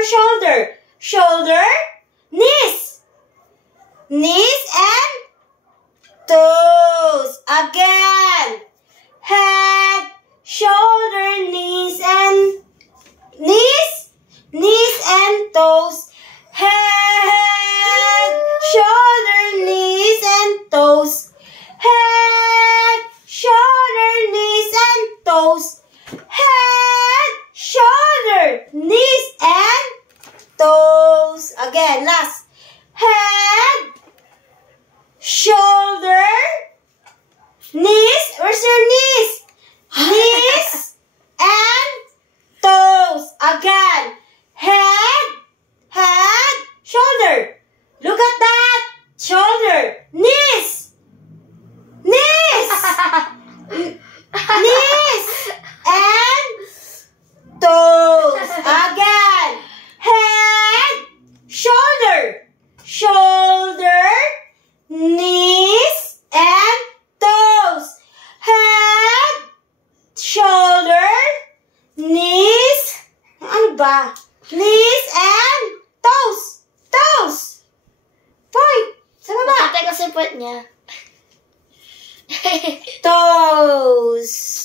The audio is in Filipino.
for shoulder. Shoulder, knees. Knees and toes. Again. Head, shoulder, knees and toes. Head, shoulder, knees and toes. Head, shoulder, knees and toes. Head, shoulder, knees and toes. Again, last. Head, shoulder, knees. Where's your knees? Knees and toes. Again. Head, shoulder. Look at that. Shoulder. Knees. Knees and toes. Again. Head, shoulder. Shoulder, knees and toes. Head, shoulder, knees. Ano ba? Knees and toes. Toes. Point. Sa baba. Nakita ko sa point niya. Toes.